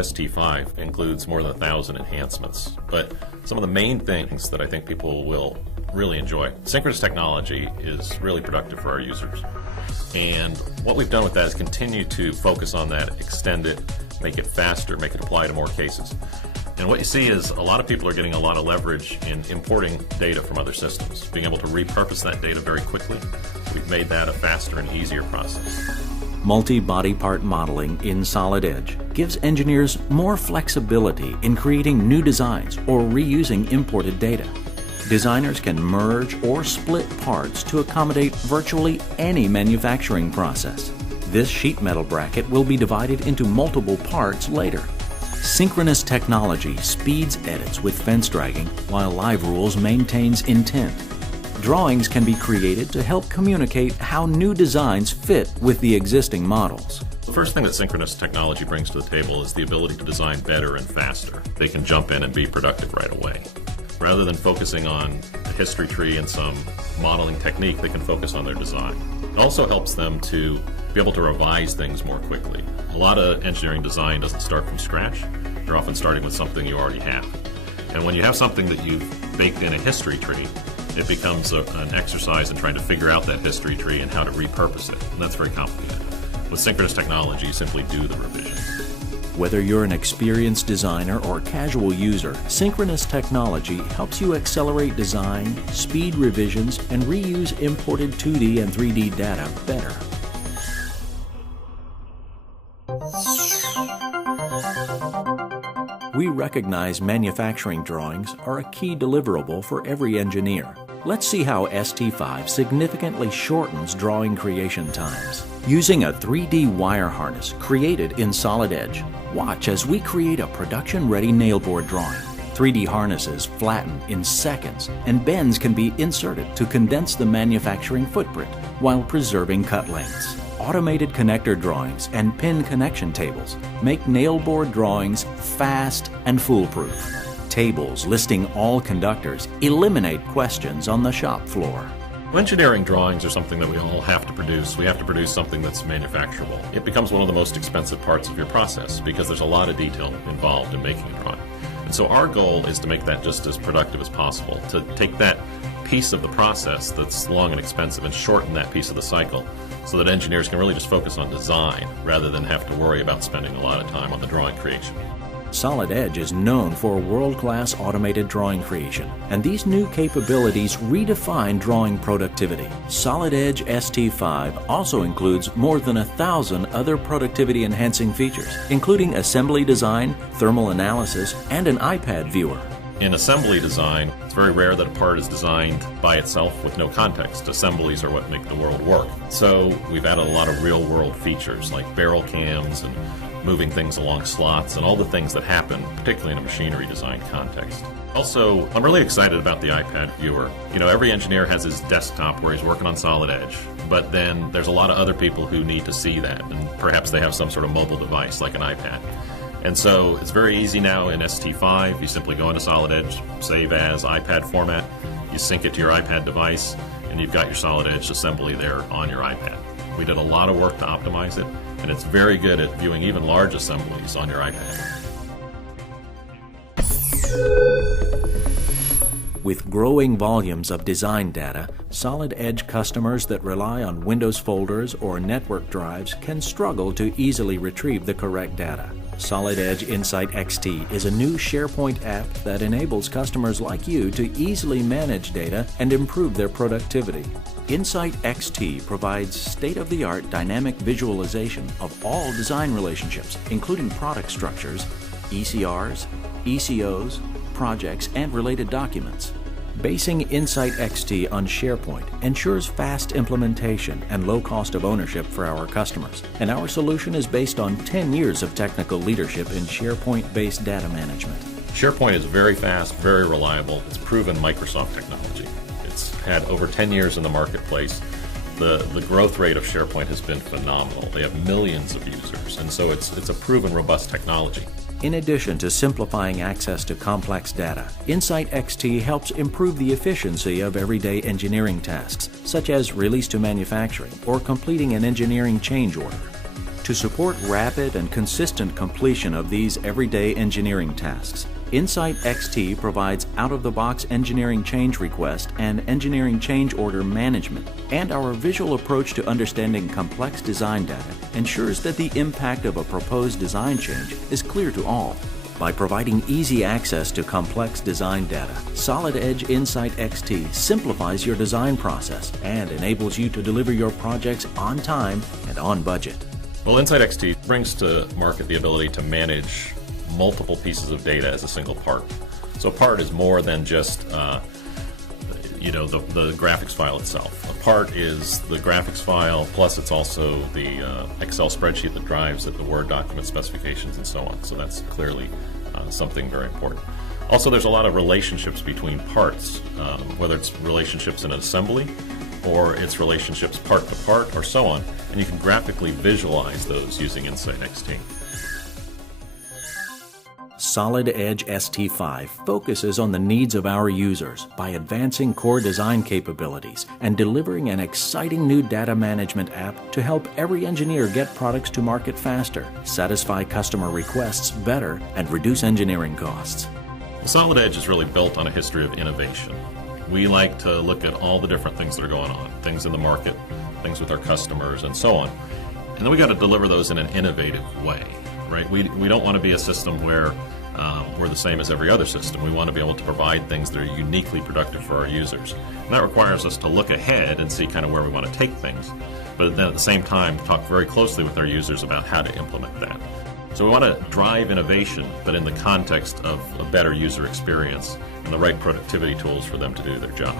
ST5 includes more than 1,000 enhancements, but some of the main things that I think people will really enjoy. Synchronous technology is really productive for our users. And what we've done with that is continue to focus on that, extend it, make it faster, make it apply to more cases. And what you see is a lot of people are getting a lot of leverage in importing data from other systems, being able to repurpose that data very quickly. We've made that a faster and easier process. Multi-body part modeling in Solid Edge gives engineers more flexibility in creating new designs or reusing imported data. Designers can merge or split parts to accommodate virtually any manufacturing process. This sheet metal bracket will be divided into multiple parts later. Synchronous technology speeds edits with fence dragging, while Live Rules maintains intent. Drawings can be created to help communicate how new designs fit with the existing models. The first thing that synchronous technology brings to the table is the ability to design better and faster. They can jump in and be productive right away. Rather than focusing on a history tree and some modeling technique, they can focus on their design. It also helps them to be able to revise things more quickly. A lot of engineering design doesn't start from scratch. You're often starting with something you already have. And when you have something that you've baked in a history tree, it becomes an exercise in trying to figure out that history tree and how to repurpose it. And that's very complicated. With synchronous technology, you simply do the revision. Whether you're an experienced designer or casual user, synchronous technology helps you accelerate design, speed revisions, and reuse imported 2D and 3D data better. We recognize manufacturing drawings are a key deliverable for every engineer. Let's see how ST5 significantly shortens drawing creation times. Using a 3D wire harness created in Solid Edge, watch as we create a production-ready nailboard drawing. 3D harnesses flatten in seconds, and bends can be inserted to condense the manufacturing footprint while preserving cut lengths. Automated connector drawings and pin connection tables make nailboard drawings fast and foolproof. Tables listing all conductors eliminate questions on the shop floor. Engineering drawings are something that we all have to produce. We have to produce something that's manufacturable. It becomes one of the most expensive parts of your process because there's a lot of detail involved in making a drawing. And so our goal is to make that just as productive as possible, to take that piece of the process that's long and expensive and shorten that piece of the cycle so that engineers can really just focus on design rather than have to worry about spending a lot of time on the drawing creation. Solid Edge is known for world-class automated drawing creation, and these new capabilities redefine drawing productivity. Solid Edge ST5 also includes more than 1,000 other productivity-enhancing features, including assembly design, thermal analysis, and an iPad viewer. In assembly design, it's very rare that a part is designed by itself with no context. Assemblies are what make the world work. So we've added a lot of real-world features like barrel cams and moving things along slots and all the things that happen, particularly in a machinery design context. Also, I'm really excited about the iPad viewer. You know, every engineer has his desktop where he's working on Solid Edge, but then there's a lot of other people who need to see that, and perhaps they have some sort of mobile device like an iPad. And so it's very easy now in ST5. You simply go into Solid Edge, save as iPad format, you sync it to your iPad device, and you've got your Solid Edge assembly there on your iPad. We did a lot of work to optimize it, and it's very good at viewing even large assemblies on your iPad. With growing volumes of design data, Solid Edge customers that rely on Windows folders or network drives can struggle to easily retrieve the correct data. Solid Edge Insight XT is a new SharePoint app that enables customers like you to easily manage data and improve their productivity. Insight XT provides state-of-the-art dynamic visualization of all design relationships, including product structures, ECRs, ECOs, projects, and related documents. Basing Insight XT on SharePoint ensures fast implementation and low cost of ownership for our customers, and our solution is based on 10 years of technical leadership in SharePoint-based data management. SharePoint is very fast, very reliable. It's proven Microsoft technology. It's had over 10 years in the marketplace. The growth rate of SharePoint has been phenomenal. They have millions of users, and so it's a proven, robust technology. In addition to simplifying access to complex data, Insight XT helps improve the efficiency of everyday engineering tasks, such as release to manufacturing or completing an engineering change order. To support rapid and consistent completion of these everyday engineering tasks, Insight XT provides out-of-the-box engineering change request and engineering change order management, and our visual approach to understanding complex design data ensures that the impact of a proposed design change is clear to all. By providing easy access to complex design data, Solid Edge Insight XT simplifies your design process and enables you to deliver your projects on time and on budget. Well, Insight XT brings to market the ability to manage multiple pieces of data as a single part. So a part is more than just the graphics file itself. A part is the graphics file, plus it's also the Excel spreadsheet that drives it, the Word document specifications, and so on. So that's clearly something very important. Also, there's a lot of relationships between parts, whether it's relationships in an assembly or it's relationships part to part or so on, and you can graphically visualize those using Insight XT. Solid Edge ST5 focuses on the needs of our users by advancing core design capabilities and delivering an exciting new data management app to help every engineer get products to market faster, satisfy customer requests better, and reduce engineering costs. Well, Solid Edge is really built on a history of innovation. We like to look at all the different things that are going on, things in the market, things with our customers, and so on. And then we got to deliver those in an innovative way. Right? We don't want to be a system where we're the same as every other system. We want to be able to provide things that are uniquely productive for our users. And that requires us to look ahead and see kind of where we want to take things, but then at the same time talk very closely with our users about how to implement that. So we want to drive innovation, but in the context of a better user experience and the right productivity tools for them to do their job.